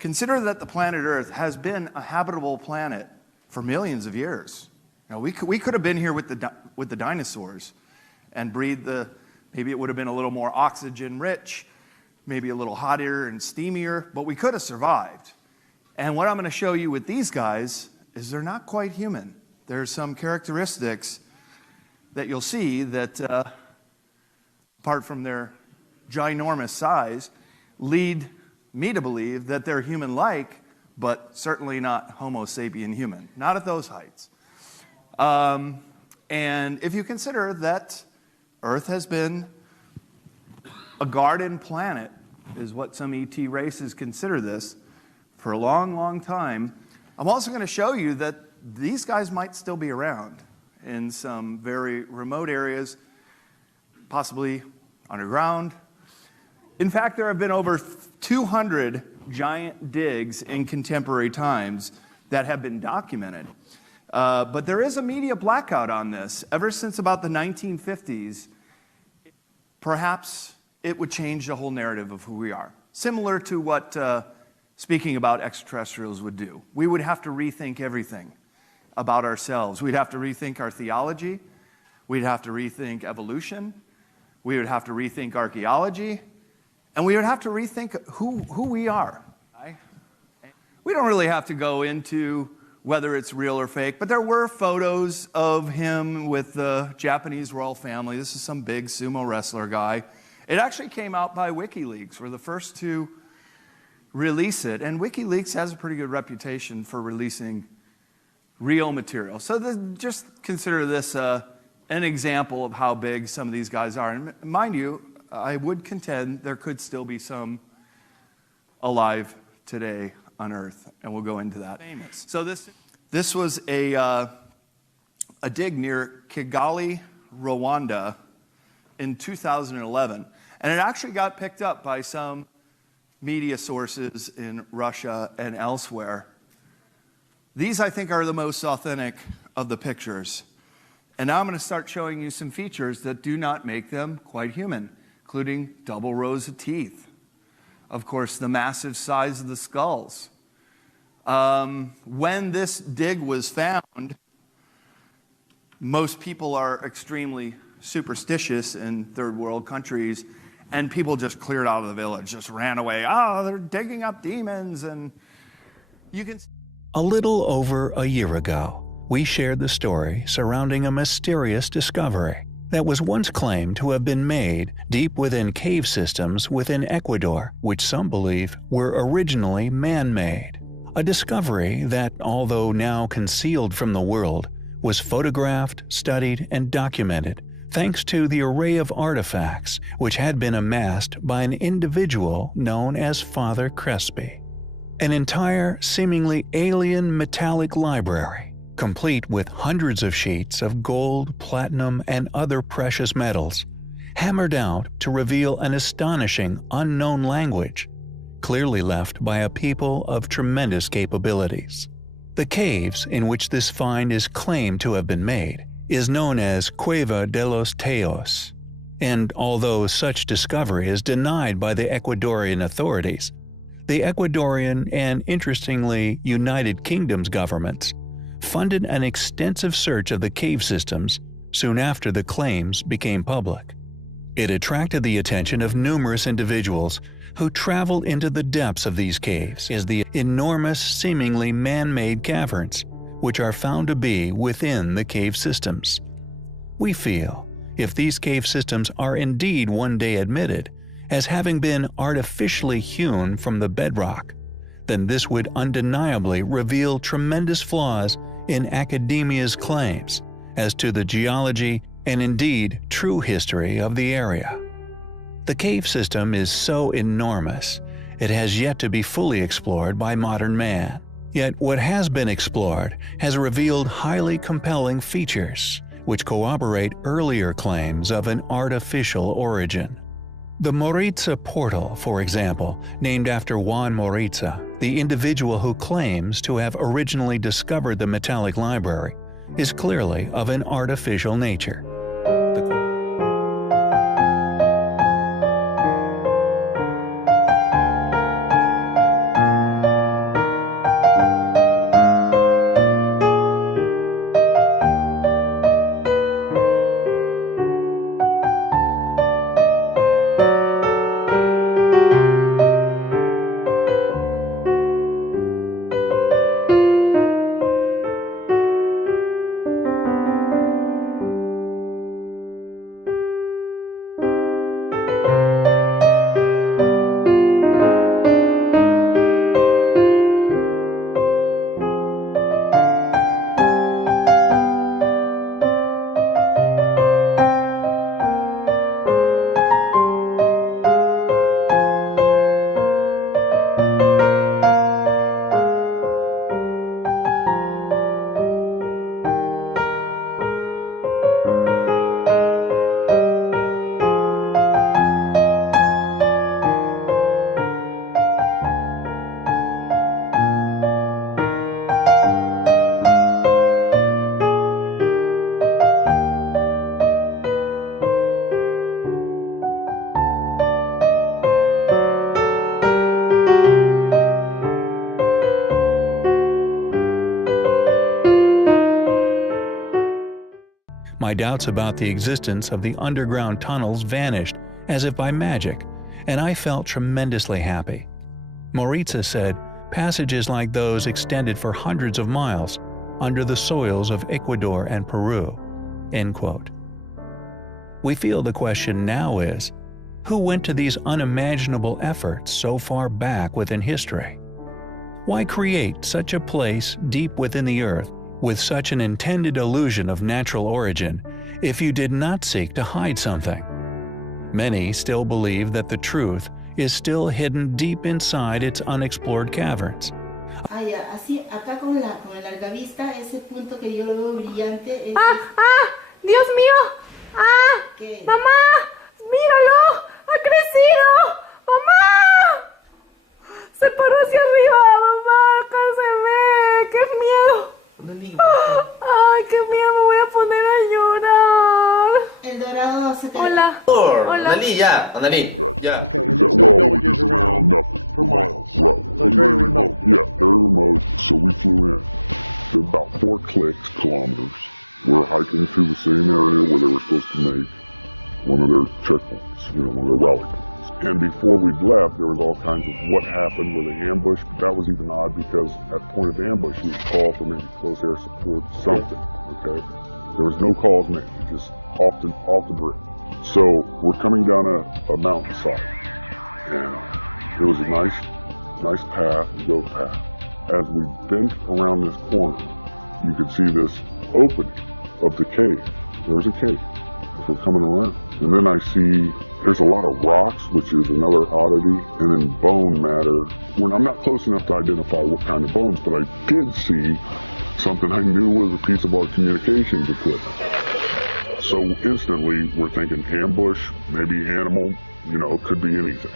Consider that the planet Earth has been a habitable planet for millions of years. Now, we could have been here with the dinosaurs and breathed maybe it would have been a little more oxygen rich, maybe a little hotter and steamier, but we could have survived. And what I'm going to show you with these guys is they're not quite human. There's some characteristics that you'll see that, apart from their ginormous size, lead me to believe that they're human-like, but certainly not Homo sapien human, not at those heights. And if you consider that Earth has been a garden planet, is what some ET races consider this, for a long, long time, I'm also going to show you that these guys might still be around in some very remote areas, possibly underground. In fact, there have been over 200 giant digs in contemporary times that have been documented. But there is a media blackout on this. Ever since about the 1950s, perhaps it would change the whole narrative of who we are. Similar to what speaking about extraterrestrials would do. We would have to rethink everything about ourselves. We'd have to rethink our theology. We'd have to rethink evolution. We would have to rethink archaeology. And we would have to rethink who we are. We don't really have to go into whether it's real or fake, but there were photos of him with the Japanese royal family. This is some big sumo wrestler guy. It actually came out by WikiLeaks. We're the first to release it. And WikiLeaks has a pretty good reputation for releasing real material. So just consider this an example of how big some of these guys are. And mind you, I would contend there could still be some alive today on Earth, and we'll go into that. Famous. So this was a dig near Kigali, Rwanda in 2011, and it actually got picked up by some media sources in Russia and elsewhere. These, I think, are the most authentic of the pictures. And now I'm going to start showing you some features that do not make them quite human, including double rows of teeth. Of course, the massive size of the skulls. When this dig was found, most people are extremely superstitious in third world countries, and people just cleared out of the village, just ran away. Oh, they're digging up demons, and you can... A little over a year ago, we shared the story surrounding a mysterious discovery that was once claimed to have been made deep within cave systems within Ecuador, which some believe were originally man-made. A discovery that, although now concealed from the world, was photographed, studied, and documented thanks to the array of artifacts which had been amassed by an individual known as Father Crespi. An entire, seemingly alien metallic library, complete with hundreds of sheets of gold, platinum, and other precious metals, hammered out to reveal an astonishing unknown language, clearly left by a people of tremendous capabilities. The caves in which this find is claimed to have been made is known as Cueva de los Teos, and although such discovery is denied by the Ecuadorian authorities, the Ecuadorian and, interestingly, United Kingdom's governments funded an extensive search of the cave systems soon after the claims became public. It attracted the attention of numerous individuals who traveled into the depths of these caves as the enormous, seemingly man-made caverns, which are found to be within the cave systems. We feel, if these cave systems are indeed one day admitted as having been artificially hewn from the bedrock, then this would undeniably reveal tremendous flaws in academia's claims as to the geology and indeed true history of the area. The cave system is so enormous, it has yet to be fully explored by modern man. Yet what has been explored has revealed highly compelling features, which corroborate earlier claims of an artificial origin. The Moritza portal, for example, named after Juan Moritza, the individual who claims to have originally discovered the metallic library, is clearly of an artificial nature. my doubts about the existence of the underground tunnels vanished as if by magic, and I felt tremendously happy. Maritza said passages like those extended for hundreds of miles under the soils of Ecuador and Peru." End quote. We feel the question now is, who went to these unimaginable efforts so far back within history? Why create such a place deep within the earth with such an intended illusion of natural origin if you did not seek to hide something? Many still believe that the truth is still hidden deep inside its unexplored caverns. Así, acá con el largavista, ese punto que yo lo veo brillante es... ¡Dios mío! ¿Qué? ¡Mamá! ¡Míralo! ¡Ha crecido! ¡Mamá! Se paró hacia arriba, mamá, acá se ve. ¡Qué miedo! ¡Ay, qué miedo! Me voy a poner a llorar. El dorado se cae. Hola. Hola. Andalí, ya, Andalí, ya. Okay, there's no villages around nothing for miles. Right. So it's very remote. Yeah, very remote. So we flew in. To about 4 kilometers. We're hiking through the same area where they were supposed to make one of their checkpoints, one of their rally points. And before we'd left, there was all kinds of what happened, were they ambushed? But that was even odd because at point of ambush, you would call for maybe close air support, something, okay? There was no calls made, just off the grid. So we're coming down a mountainside, and it was a nice path, goat path. As we bent around this corner, you could see this opening of the cave. There's a cave as we're coming around. And then I see there's a lot of rocks, which is another oddity, and then bone matter. When I'm not close enough to identify what kind of bones, but I did see something I knew was a piece of our communications equipment. So instantly we're thinking ambush, maybe animal, it could be anything.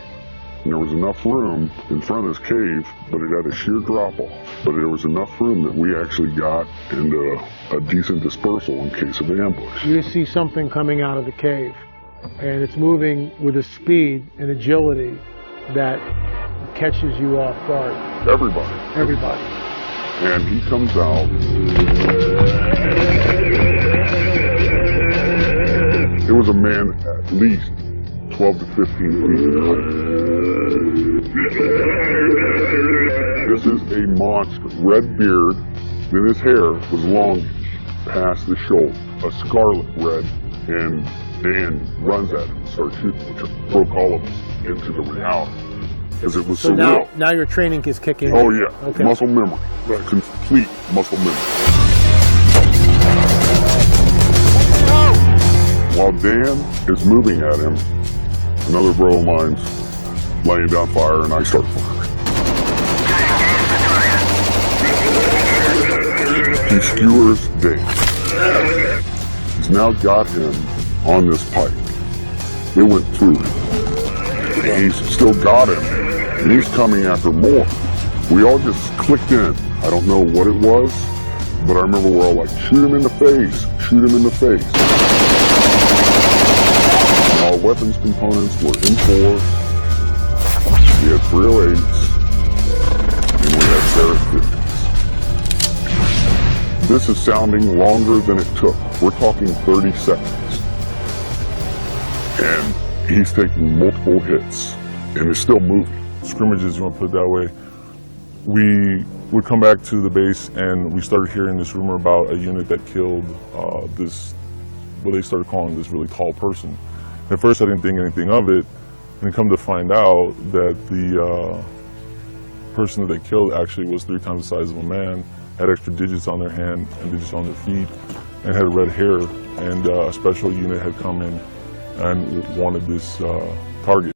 And there was enough room in front of this cave, but it had a sheer drop off. But there was enough room that we actually got into a decent dispersal in case of ambush. You see something coming out of the cave, and it's moving with a speed and agility that catches you off guard. Everybody. And he comes out. It was a man at least 12 to 15 feet high. This is a monster. Red beard, then his hair was longish, past the shoulder, a scarlet red, and Dan runs at him and starts shooting, which broke all of us into the reality. Because it was So surreal. now your training is kicking in. Oh yeah, Okay. muscle memory, complete muscle memory. While Dan is moving at him, another bro of mine's laying down fire, and I start firing. He skewers Dan. He's now got him on this pipe. It went through him. And he's still got him, and he's coming after more. We all just clicked in. I don't know what it was, but I remember we're all like, shoot him in the face, shoot him in the face. Our weapons components were in force. We had 308s, and we had Barrett 50s. This is sounding longer than it took. We're talking 30 seconds. And he's taking multiple hits, and it's still moving. Scrimmages, you want to put it that way, we would come back to the base and we started hearing this rumor about a unit that killed what they started calling this really tall person. At first I didn't think anything of it, and then come to find out that the person that they killed actually was 3 times the size of a man, had extra digits on their hand and digits on their feet, and had red hair, and a special unit had come in and wanted this target.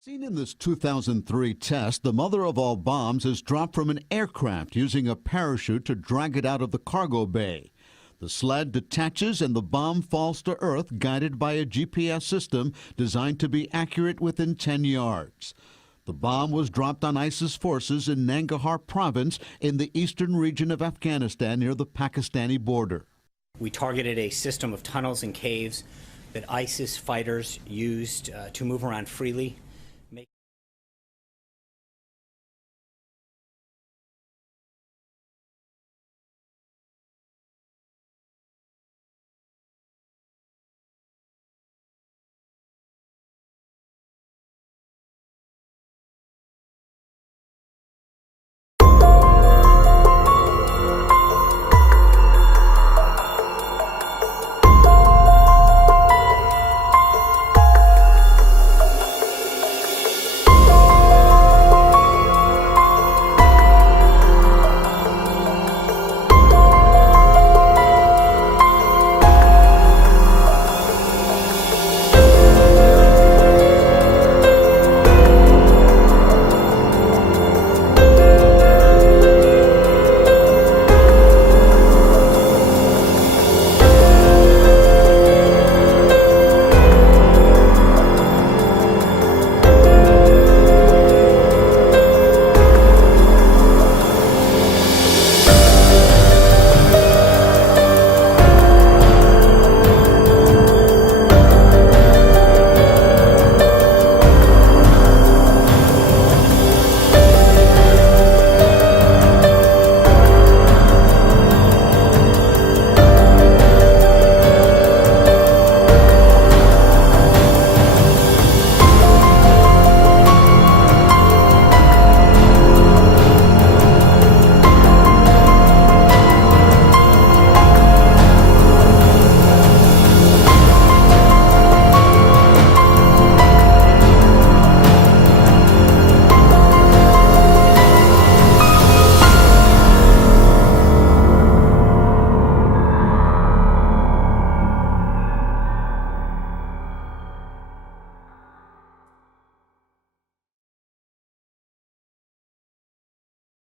Seen in this 2003 test, the mother of all bombs is dropped from an aircraft using a parachute to drag it out of the cargo bay. The sled detaches and the bomb falls to earth, guided by a GPS system designed to be accurate within 10 yards. The bomb was dropped on ISIS forces in Nangarhar province in the eastern region of Afghanistan near the Pakistani border. We targeted a system of tunnels and caves that ISIS fighters used to move around freely